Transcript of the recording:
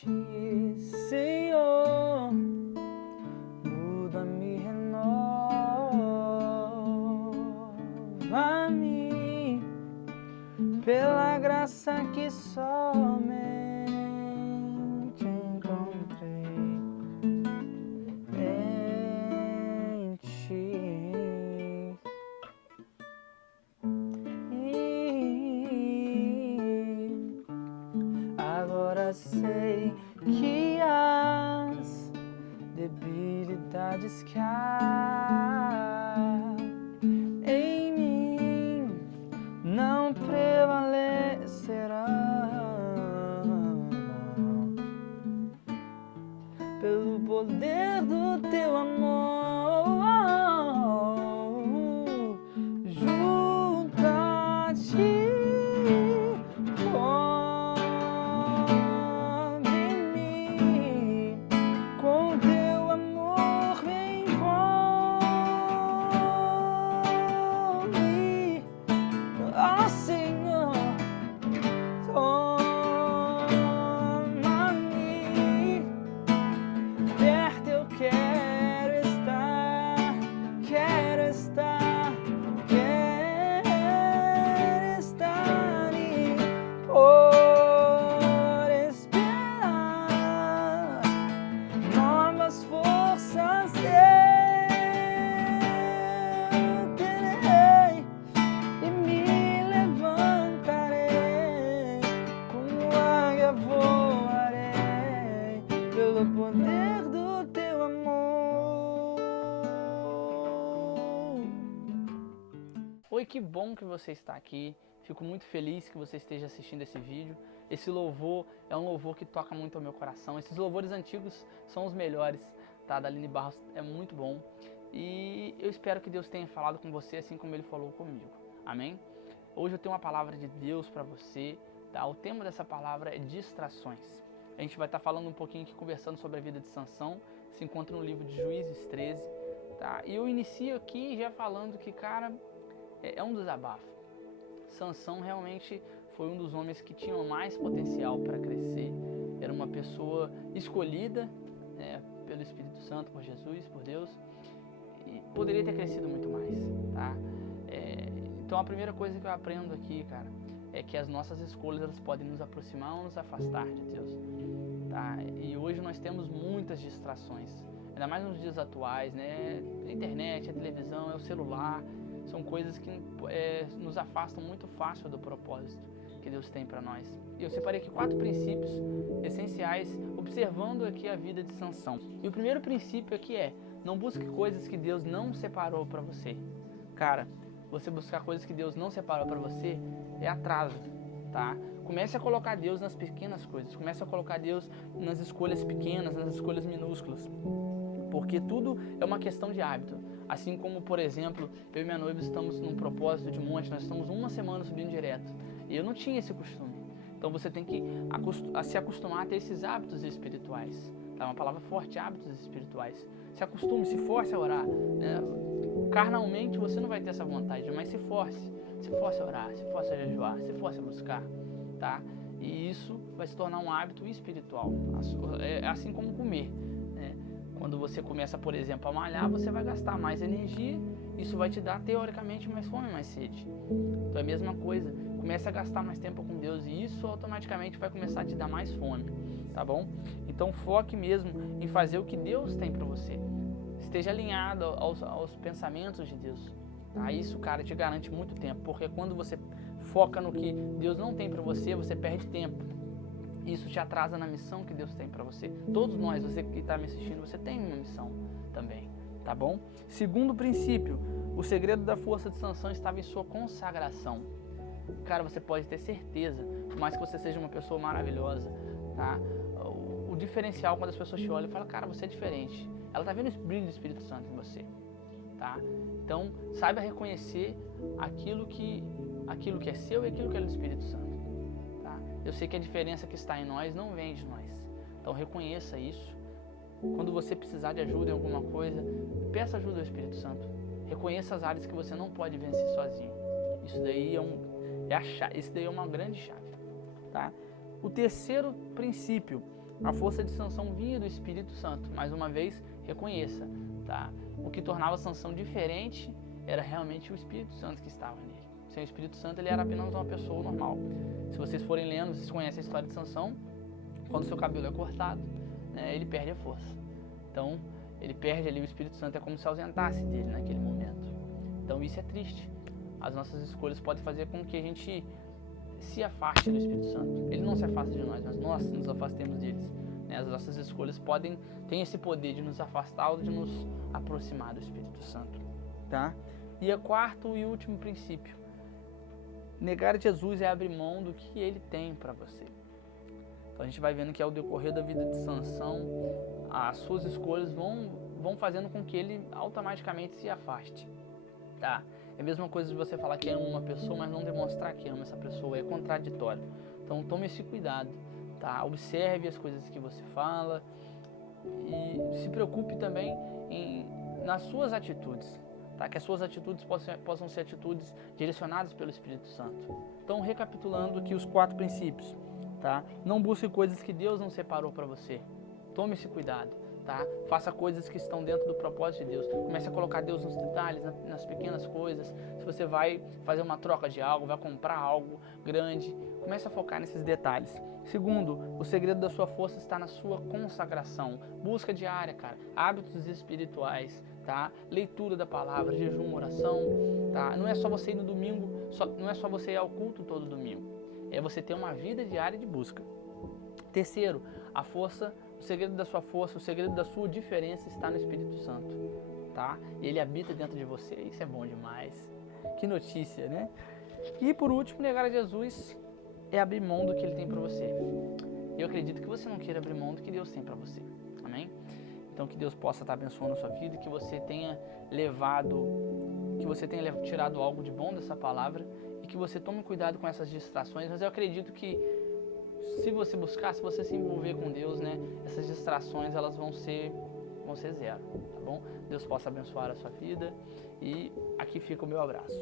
ti, Senhor, muda-me, renova-me, pela graça que somente encontrei em ti. E agora sei que as debilidades que há em mim não prevalecerão pelo poder do teu amor. Junto a ti, cobre-me com teu amor, me envolve, ó Senhor, toma-me, perto eu quero estar, quero estar, quero estar e por esperar novas forças eu terei e me levantarei, como águia voarei pelo poder do teu amor. Oi, que bom que você está aqui. Fico muito feliz que você esteja assistindo esse vídeo. Esse louvor é um louvor que toca muito ao meu coração. Esses louvores antigos são os melhores, tá? Da Aline Barros é muito bom. E eu espero que Deus tenha falado com você assim como Ele falou comigo. Amém? Hoje eu tenho uma palavra de Deus para você, tá? O tema dessa palavra é distrações. A gente vai estar falando um pouquinho aqui, conversando sobre a vida de Sansão. Se encontra no livro de Juízes 13, tá? E eu inicio aqui já falando que, cara, é um desabafo. Sansão realmente foi um dos homens que tinham mais potencial para crescer. Era uma pessoa escolhida, né, pelo Espírito Santo, por Jesus, por Deus, e poderia ter crescido muito mais, tá? Então a primeira coisa que eu aprendo aqui, cara, é que as nossas escolhas elas podem nos aproximar ou nos afastar de Deus, tá? E hoje nós temos muitas distrações, ainda mais nos dias atuais, né? A internet, a televisão, é o celular. São coisas que nos afastam muito fácil do propósito que Deus tem para nós. E eu separei aqui 4 princípios essenciais, observando aqui a vida de Sansão. E o primeiro princípio aqui é: não busque coisas que Deus não separou para você. Cara, você buscar coisas que Deus não separou para você é atraso, tá? Comece a colocar Deus nas pequenas coisas. Comece a colocar Deus nas escolhas pequenas, nas escolhas minúsculas. Porque tudo é uma questão de hábito. Assim como, por exemplo, eu e minha noiva estamos num propósito de monte, nós estamos uma semana subindo direto. E eu não tinha esse costume. Então você tem que se acostumar a ter esses hábitos espirituais. Tá? Uma palavra forte, hábitos espirituais. Se acostume, se force a orar, né? Carnalmente você não vai ter essa vontade, mas se force a orar, se force a jejuar, se force a buscar, tá? E isso vai se tornar um hábito espiritual, assim como comer, né? Quando você começa, por exemplo, a malhar, você vai gastar mais energia, isso vai te dar, teoricamente, mais fome, mais sede. Então é a mesma coisa, comece a gastar mais tempo com Deus e isso automaticamente vai começar a te dar mais fome, tá bom? Então foque mesmo em fazer o que Deus tem para você. Esteja alinhado aos pensamentos de Deus, tá? Isso, cara, te garante muito tempo, porque quando você foca no que Deus não tem para você, você perde tempo. Isso te atrasa na missão que Deus tem para você. Todos nós, você que está me assistindo, você tem uma missão também, tá bom? Segundo princípio, o segredo da força de Sansão estava em sua consagração. Cara, você pode ter certeza, por mais que você seja uma pessoa maravilhosa, tá? O diferencial quando as pessoas te olham e falam, cara, você é diferente. Ela tá vendo o brilho do Espírito Santo em você, tá? Então, saiba reconhecer aquilo que é seu e aquilo que é do Espírito Santo. Eu sei que a diferença que está em nós não vem de nós. Então reconheça isso. Quando você precisar de ajuda em alguma coisa, peça ajuda ao Espírito Santo. Reconheça as áreas que você não pode vencer sozinho. Isso daí é uma grande chave, tá? O terceiro princípio, A força de Sansão vinha do Espírito Santo. Mais uma vez, reconheça, tá? O que tornava Sansão diferente era realmente o Espírito Santo que estava nele. Sem o Espírito Santo, ele era apenas uma pessoa normal. Se vocês forem lendo, vocês conhecem a história de Sansão. Quando seu cabelo é cortado, né, ele perde a força. Então, ele perde ali o Espírito Santo, é como se ausentasse dele naquele momento. Então, isso é triste. As nossas escolhas podem fazer com que a gente se afaste do Espírito Santo. Ele não se afasta de nós, mas nós nos afastemos deles. As nossas escolhas têm esse poder de nos afastar ou de nos aproximar do Espírito Santo. Tá? E o quarto e último princípio. Negar Jesus é abrir mão do que ele tem para você. Então a gente vai vendo que ao decorrer da vida de Sansão, as suas escolhas vão fazendo com que ele automaticamente se afaste. Tá? É a mesma coisa de você falar que ama uma pessoa, mas não demonstrar que ama essa pessoa. É contraditório. Então tome esse cuidado. Tá? Observe as coisas que você fala e se preocupe também nas suas atitudes. Tá? Que as suas atitudes possam ser atitudes direcionadas pelo Espírito Santo. Então, recapitulando aqui os 4 princípios. Tá? Não busque coisas que Deus não separou para você. Tome esse cuidado. Tá? Faça coisas que estão dentro do propósito de Deus. Comece a colocar Deus nos detalhes, nas pequenas coisas. Se você vai fazer uma troca de algo, vai comprar algo grande, comece a focar nesses detalhes. Segundo, o segredo da sua força está na sua consagração. Busca diária, cara. Hábitos espirituais, tá? Leitura da palavra, jejum, oração, tá? Não é só você ir no domingo, não é só você ir ao culto todo domingo. É você ter uma vida diária de busca. Terceiro, o segredo da sua força, o segredo da sua diferença está no Espírito Santo, tá? Ele habita dentro de você, isso é bom demais. Que notícia, né? E por último, negar a Jesus é abrir mão do que ele tem para você. Eu acredito que você não queira abrir mão do que Deus tem para você. Amém? Então que Deus possa estar abençoando a sua vida, que você tenha tirado algo de bom dessa palavra e que você tome cuidado com essas distrações. Mas eu acredito que se você buscar, se você se envolver com Deus, né, essas distrações elas vão ser zero, tá bom? Deus possa abençoar a sua vida e aqui fica o meu abraço.